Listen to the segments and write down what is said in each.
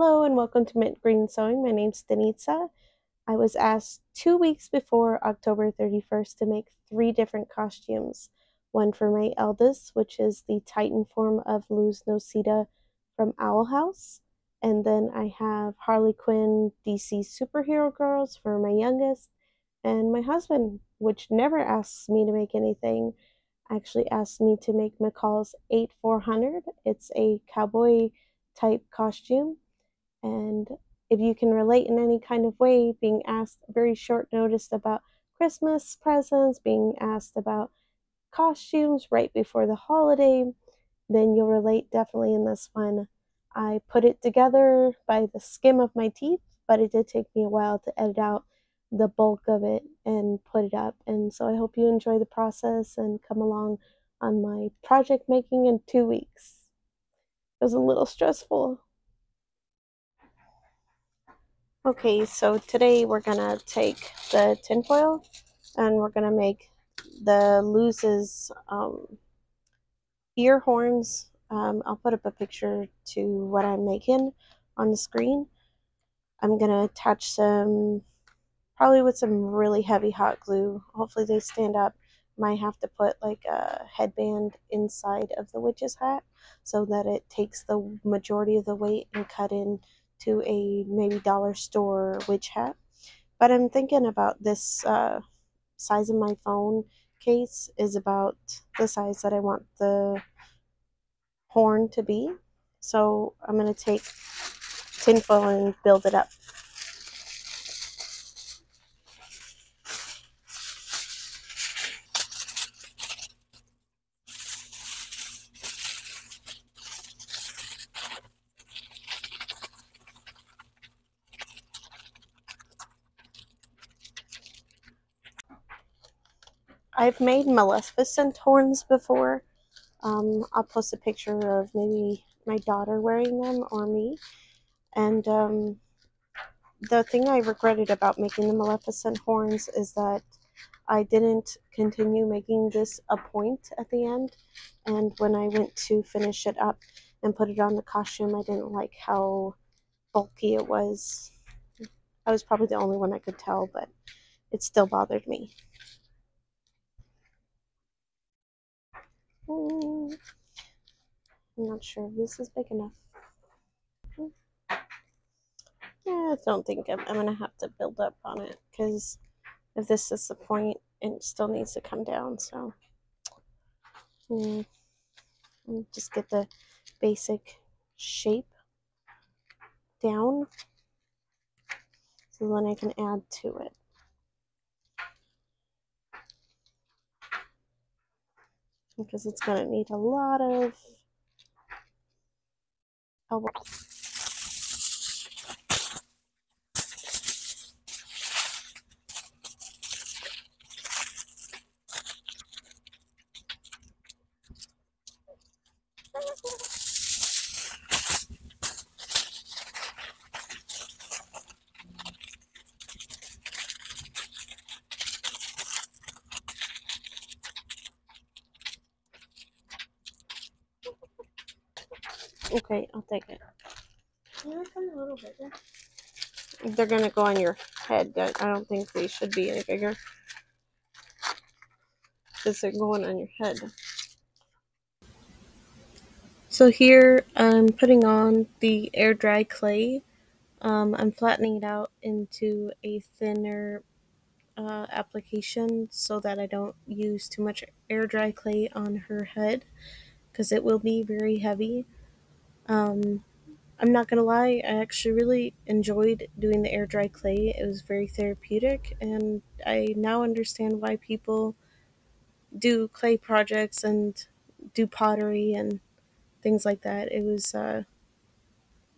Hello and welcome to Mint Green Sewing. My name's Denitsa. I was asked 2 weeks before October 31st to make 3 different costumes. One for my eldest, which is the Titan form of Luz Nocita from Owl House. And then I have Harley Quinn DC Superhero Girls for my youngest. And my husband, which never asks me to make anything, actually asked me to make McCall's 8400. It's a cowboy type costume, and if you can relate in any kind of way, being asked very short notice about Christmas presents, being asked about costumes right before the holiday, then you'll relate definitely in this one. I put it together by the skim of my teeth, but it did take me a while to edit out the bulk of it and put it up. And so I hope you enjoy the process and come along on my project making in 2 weeks. It was a little stressful. Okay, so today we're gonna take the tinfoil and we're gonna make the Luz's ear horns. I'll put up a picture to what I'm making on the screen. I'm gonna attach some, probably with some really heavy hot glue. Hopefully they stand up. Might have to put like a headband inside of the witch's hat so that it takes the majority of the weight and cut in to a maybe dollar store witch hat. But I'm thinking about this size of my phone case is about the size that I want the horn to be. So I'm going to take tinfoil and build it up. I've made Maleficent horns before. I'll post a picture of maybe my daughter wearing them or me. And the thing I regretted about making the Maleficent horns is that I didn't continue making this a point at the end. And when I went to finish it up and put it on the costume, I didn't like how bulky it was. I was probably the only one that could tell, but it still bothered me. I'm not sure if this is big enough. Yeah, I don't think I'm going to have to build up on it, because if this is the point, it still needs to come down. So just get the basic shape down so then I can add to it. Because it's going to need a lot of elbow. Okay, I'll take it. Can they come a little bigger? They're going to go on your head. I don't think they should be any bigger, because they're going on your head. So here I'm putting on the air dry clay. I'm flattening it out into a thinner application so that I don't use too much air dry clay on her head, because it will be very heavy. I'm not gonna lie, I actually really enjoyed doing the air dry clay. It was very therapeutic, and I now understand why people do clay projects and do pottery and things like that. It was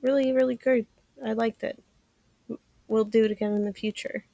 really, really good. I liked it. We'll do it again in the future.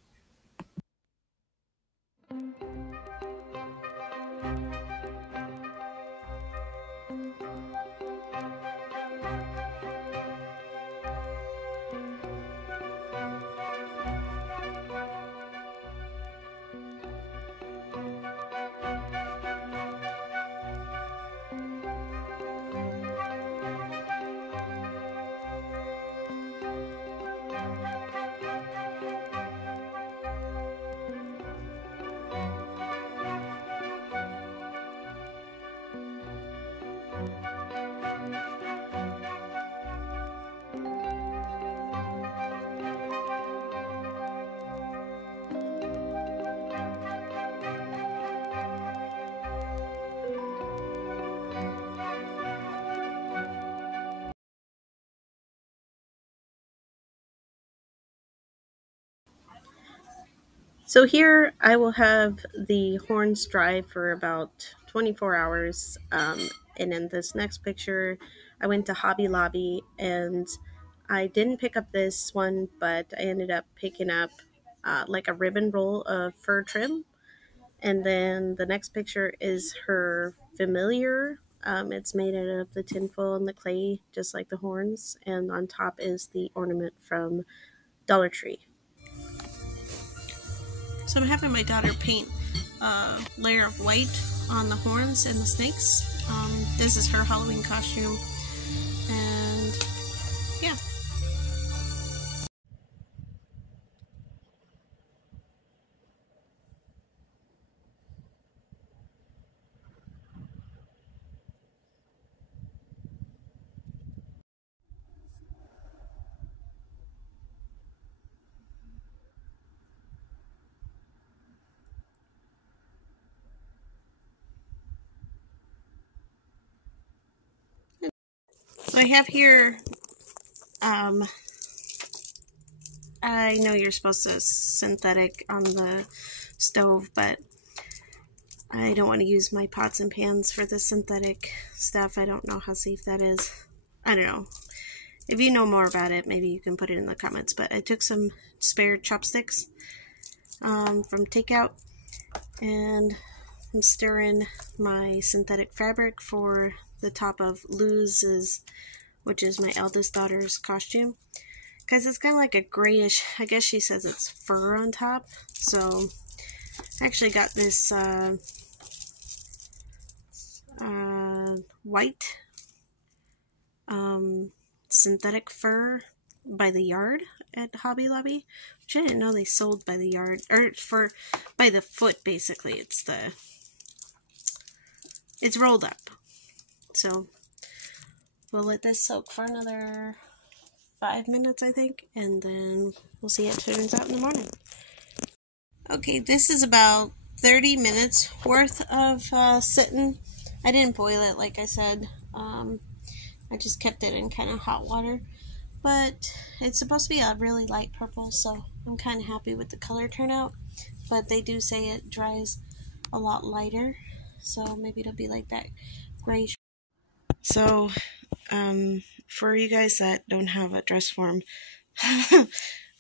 So here I will have the horns dry for about 24 hours. And in this next picture, I went to Hobby Lobby and I didn't pick up this one, but I ended up picking up like a ribbon roll of fur trim. And then the next picture is her familiar. It's made out of the tinfoil and the clay, just like the horns. And on top is the ornament from Dollar Tree. So I'm having my daughter paint a layer of white on the horns and the snakes. This is her Halloween costume, and yeah. So I have here, I know you're supposed to synthetic on the stove, but I don't want to use my pots and pans for the synthetic stuff. I don't know how safe that is. I don't know. If you know more about it, maybe you can put it in the comments. But I took some spare chopsticks from takeout, and I'm stirring my synthetic fabric for the top of Luz's, which is my eldest daughter's costume, because it's kind of like a grayish, I guess she says it's fur on top. So I actually got this white synthetic fur by the yard at Hobby Lobby, which I didn't know they sold by the yard, or by the foot. Basically, it's rolled up. So we'll let this soak for another 5 minutes, I think, and then we'll see how it turns out in the morning. Okay, this is about 30 minutes worth of sitting. I didn't boil it, like I said. I just kept it in kind of hot water. But it's supposed to be a really light purple, so I'm kind of happy with the color turnout. But they do say it dries a lot lighter, so maybe it'll be like that grayish. So, for you guys that don't have a dress form,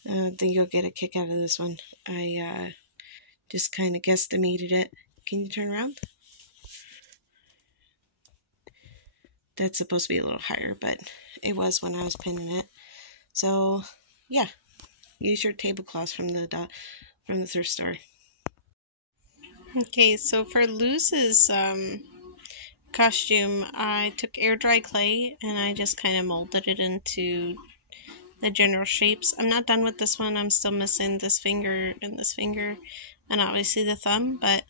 then you'll get a kick out of this one. I just kind of guesstimated it. Can you turn around? That's supposed to be a little higher, but it was when I was pinning it. So, yeah, use your tablecloths from the thrift store. Okay, so for Luz's costume, I took air dry clay and I just kind of molded it into the general shapes. I'm not done with this one. I'm still missing this finger and obviously the thumb, but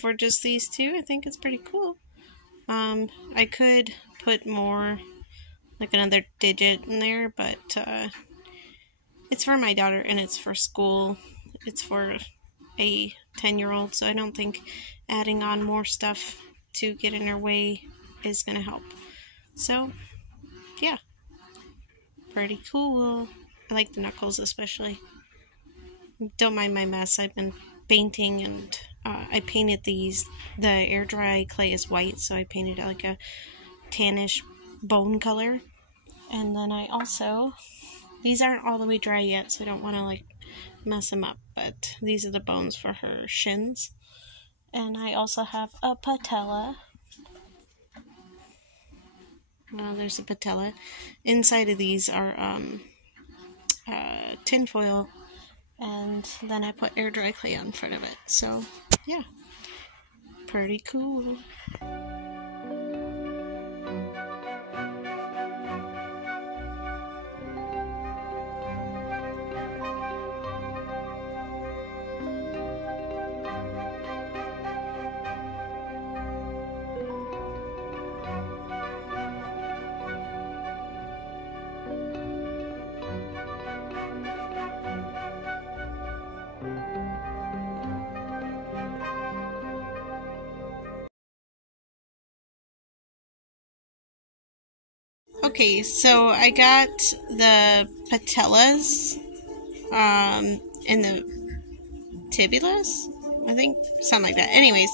for just these two, I think it's pretty cool. I could put more, like another digit in there, but it's for my daughter and it's for school. It's for a 10-year-old, so I don't think adding on more stuff to get in her way is going to help. So, yeah, pretty cool. I like the knuckles especially. Don't mind my mess. I've been painting, and I painted these. The air dry clay is white, so I painted it like a tannish bone color. And then I also, these aren't all the way dry yet, so I don't want to like mess them up, but these are the bones for her shins. And I also have a patella. There's a patella. Inside of these are tin foil, and then I put air dry clay on front of it. So yeah, pretty cool. Okay, so I got the patellas and the tibulus, I think, something like that. Anyways,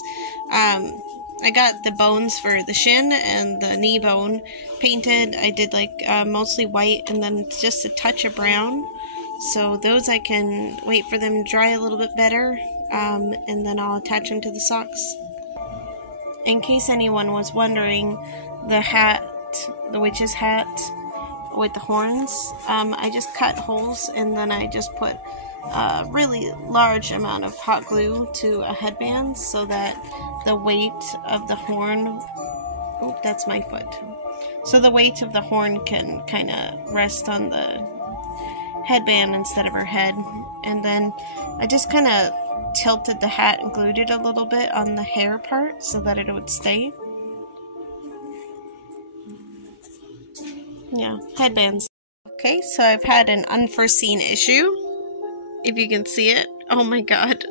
I got the bones for the shin and the knee bone painted. I did like mostly white and then just a touch of brown. So those I can wait for them to dry a little bit better, and then I'll attach them to the socks. In case anyone was wondering, the hat, the witch's hat with the horns, I just cut holes and then I just put a really large amount of hot glue to a headband so that the weight of the horn, that's my foot, so the weight of the horn can kind of rest on the headband instead of her head. And then I just kind of tilted the hat and glued it a little bit on the hair part so that it would stay. Yeah, headbands. Okay, so I've had an unforeseen issue, if you can see it. Oh my god.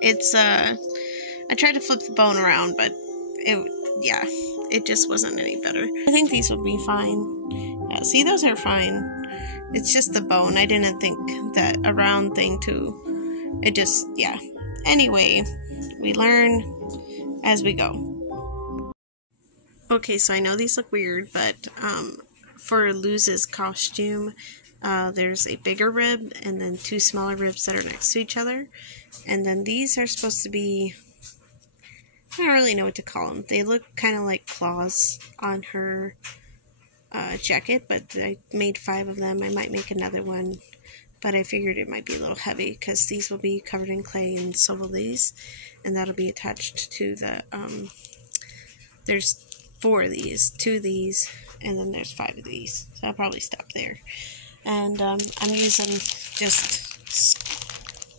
It's, I tried to flip the bone around, but it just wasn't any better. I think these would be fine. Yeah, see, those are fine. It's just the bone. I didn't think that a round thing too. It just, yeah. Anyway, we learn as we go. Okay, so I know these look weird, but for Luz's costume, there's a bigger rib and then two smaller ribs that are next to each other. And then these are supposed to be, I don't really know what to call them. They look kind of like claws on her jacket, but I made 5 of them. I might make another one, but I figured it might be a little heavy because these will be covered in clay and so will these, and that'll be attached to the, there's 4 of these, 2 of these, and then there's 5 of these, so I'll probably stop there. And I'm using just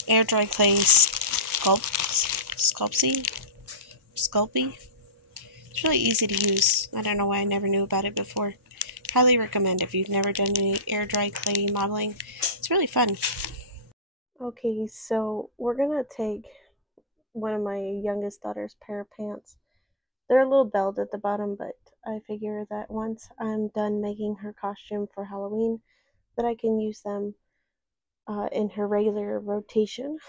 air dry clay Sculpey. It's really easy to use. I don't know why I never knew about it before. Highly recommend if you've never done any air dry clay modeling. It's really fun. Okay, so we're gonna take one of my youngest daughter's pair of pants. They're a little belled at the bottom, but I figure that once I'm done making her costume for Halloween, that I can use them in her regular rotation.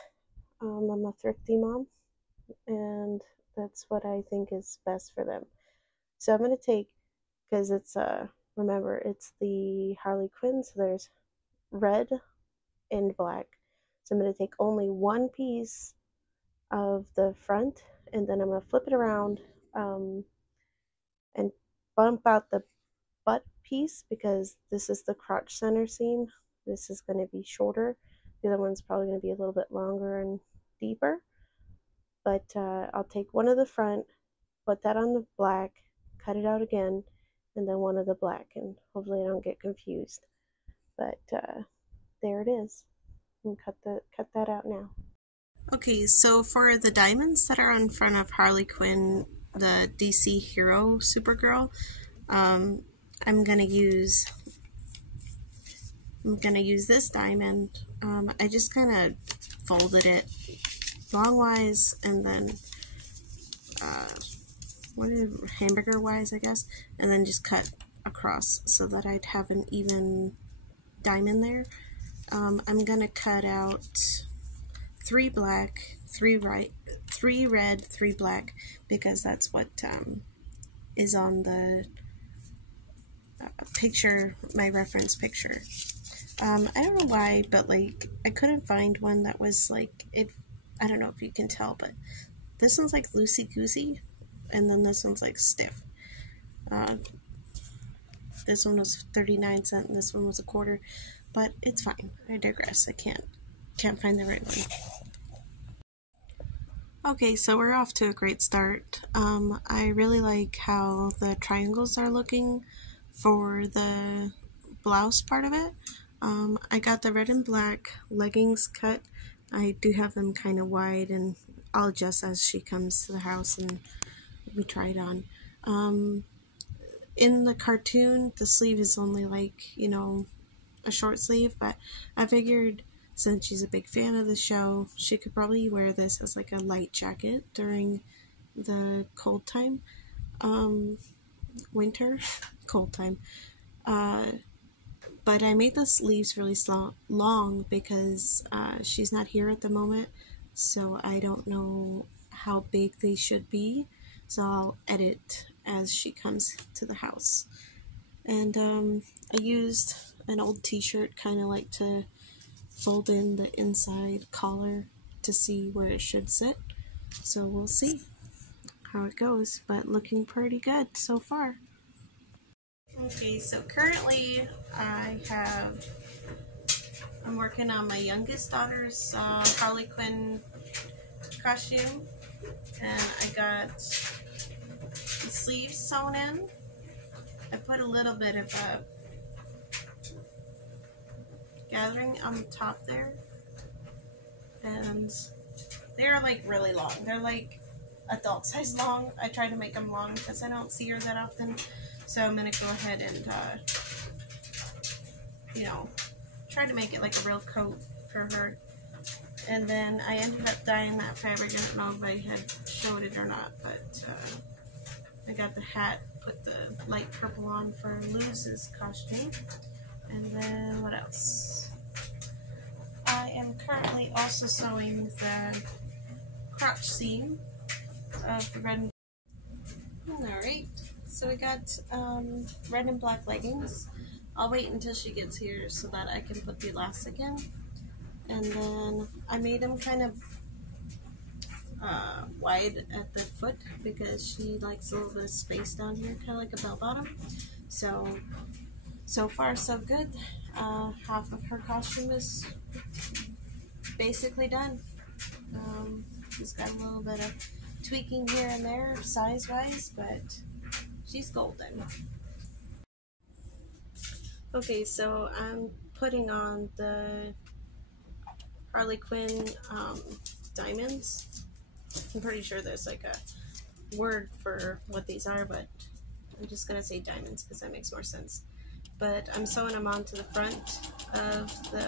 I'm a thrifty mom, and that's what I think is best for them. So I'm gonna take, because it's remember, it's the Harley Quinn, so there's red and black. So I'm going to take only one piece of the front, and then I'm going to flip it around and bump out the butt piece, because this is the crotch center seam. This is going to be shorter. The other one's probably going to be a little bit longer and deeper. But I'll take one of the front, put that on the black, cut it out again, and then one of the black, and hopefully I don't get confused. But there it is. And cut that out now. Okay, so for the diamonds that are on front of Harley Quinn, the DC Hero Supergirl, I'm gonna use this diamond. I just kind of folded it longwise and then hamburger wise, I guess, and then just cut across so that I'd have an even diamond there. I'm gonna cut out 3 black, 3 red, 3 black, because that's what is on the picture, my reference picture. I don't know why, but like I couldn't find one that was like it. I don't know if you can tell, but this one's like loosey goosey, and then this one's like stiff. This one was 39 cents, and this one was a quarter. But it's fine. I digress. I can't find the right one. Okay, so we're off to a great start. I really like how the triangles are looking for the blouse part of it. I got the red and black leggings cut. I do have them kind of wide, and I'll adjust as she comes to the house and we try it on. In the cartoon, the sleeve is only like, you know, a short sleeve, but I figured since she's a big fan of the show, she could probably wear this as like a light jacket during the cold time, winter, cold time. But I made the sleeves really long because she's not here at the moment, so I don't know how big they should be, so I'll edit as she comes to the house. And I used an old t-shirt, kind of like to fold in the inside collar to see where it should sit. So we'll see how it goes, but looking pretty good so far. Okay, so currently I'm working on my youngest daughter's Harley Quinn costume, and I got the sleeves sewn in. I put a little bit of a gathering on the top there, and they're like really long. They're like adult size long. I try to make them long because I don't see her that often, so I'm gonna go ahead and try to make it like a real coat for her. And then I ended up dyeing that fabric. I don't know if I had showed it or not, but I got the hat, put the light purple on for Luz's costume. And then what else? I am currently also sewing the crotch seam of the red and alright, so we got red and black leggings. I'll wait until she gets here so that I can put the elastic in. And then I made them kind of wide at the foot because she likes a little bit of space down here, kind of like a bell bottom. So far so good. Half of her costume is basically done. Just got a little bit of tweaking here and there size wise, but she's golden. Okay, so I'm putting on the Harley Quinn diamonds. I'm pretty sure there's like a word for what these are, but I'm just gonna say diamonds because that makes more sense. But I'm sewing them onto the front of the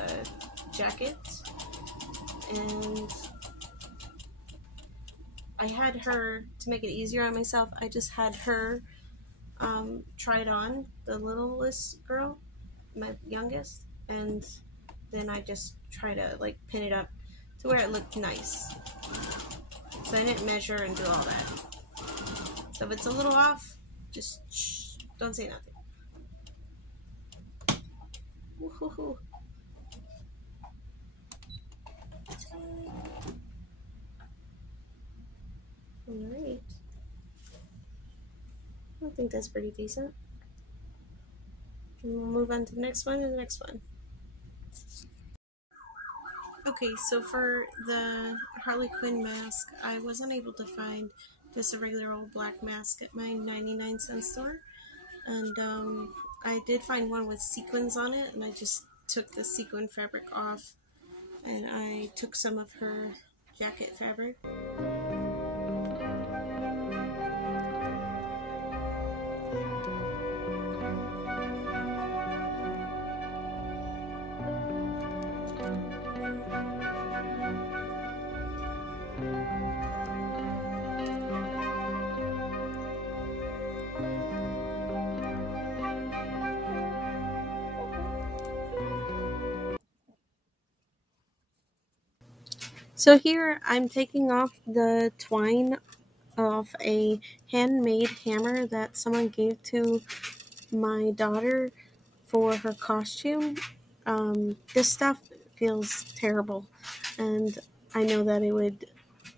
jacket, and I had her, to make it easier on myself, I just had her try it on, the littlest girl, my youngest, and then I just try to like pin it up to where it looked nice. So I didn't measure and do all that. So if it's a little off, just shh, don't say nothing. Woohoo. Alright. I think that's pretty decent. And we'll move on to the next one and the next one. Okay, so for the Harley Quinn mask, I wasn't able to find just a regular old black mask at my 99-cent store. And I did find one with sequins on it, and I just took the sequin fabric off, and I took some of her jacket fabric. So here I'm taking off the twine of a handmade hammer that someone gave to my daughter for her costume. This stuff feels terrible, and I know that it would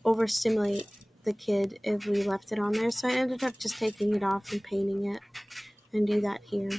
overstimulate the kid if we left it on there, so I ended up just taking it off and painting it, and do that here.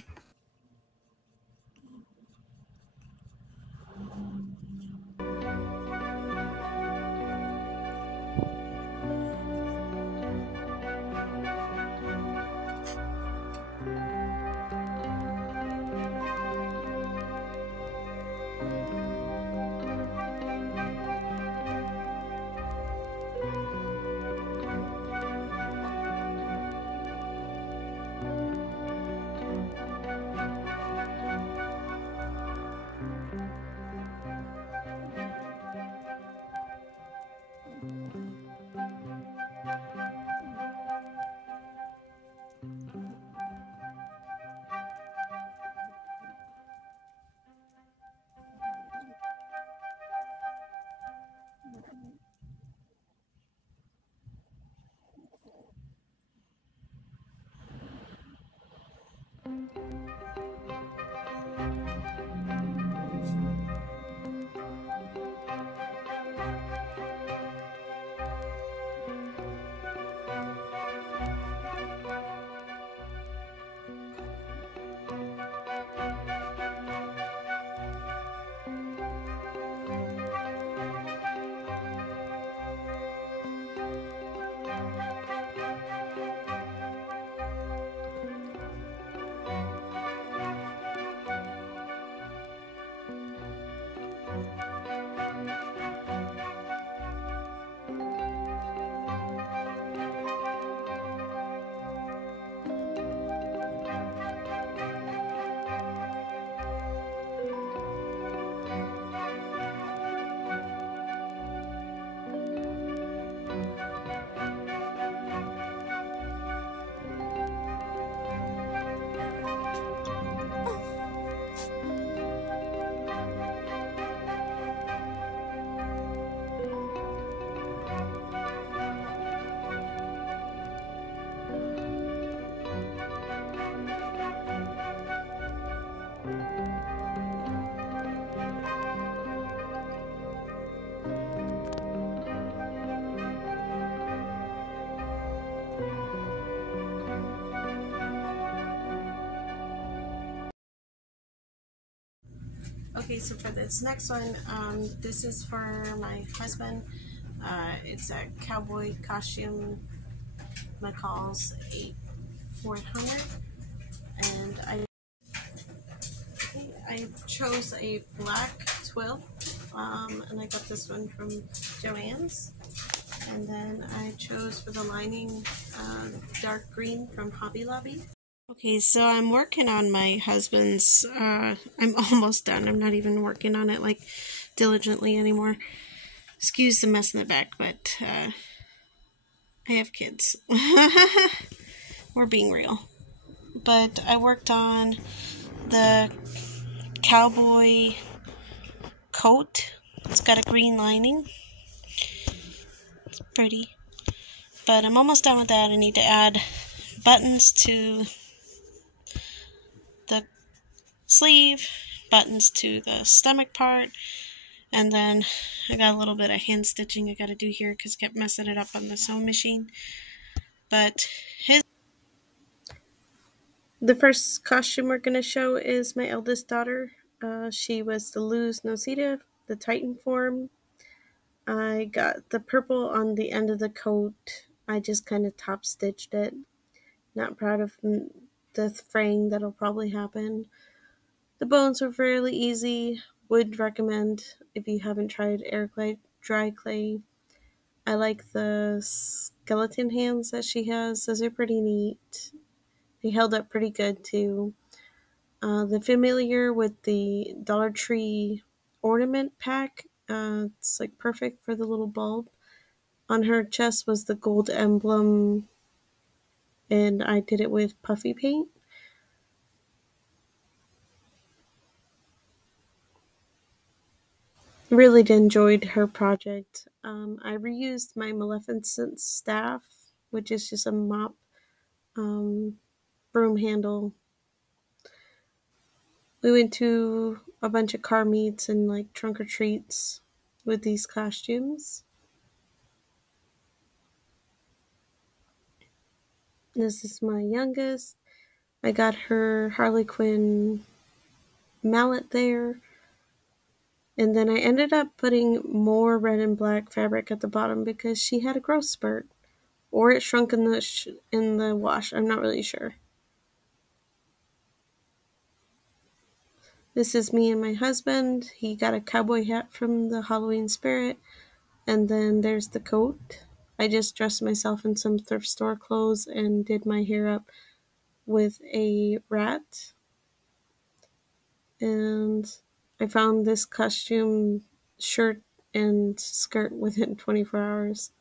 Okay, so for this next one, this is for my husband. It's a cowboy costume, McCall's 8400, and I chose a black twill, and I got this one from Joann's. And then I chose for the lining dark green from Hobby Lobby. Okay, so I'm working on my husband's, I'm almost done. I'm not even working on it like diligently anymore. Excuse the mess in the back, but I have kids. We're being real. But I worked on the cowboy coat. It's got a green lining. It's pretty. But I'm almost done with that. I need to add buttons to the sleeve, buttons to the stomach part, and then I got a little bit of hand stitching I gotta do here because I kept messing it up on the sewing machine. But the first costume we're gonna show is my eldest daughter. She was the Luz Nocita, the Titan form. I got the purple on the end of the coat. I just kind of top stitched it. Not proud of the fraying that'll probably happen. The bones were fairly easy. Would recommend if you haven't tried air clay, dry clay. I like the skeleton hands that she has. Those are pretty neat. They held up pretty good too. The familiar with the Dollar Tree ornament pack. It's like perfect for the little bulb. On her chest was the gold emblem, and I did it with puffy paint. Really enjoyed her project. I reused my Maleficent staff, which is just a mop broom handle. We went to a bunch of car meets and like trunk or treats with these costumes. This is my youngest. I got her Harley Quinn mallet there. And then I ended up putting more red and black fabric at the bottom because she had a growth spurt. Or it shrunk in the wash. I'm not really sure. This is me and my husband. He got a cowboy hat from the Halloween Spirit. And then there's the coat. I just dressed myself in some thrift store clothes and did my hair up with a rat. And I found this costume shirt and skirt within 24 hours.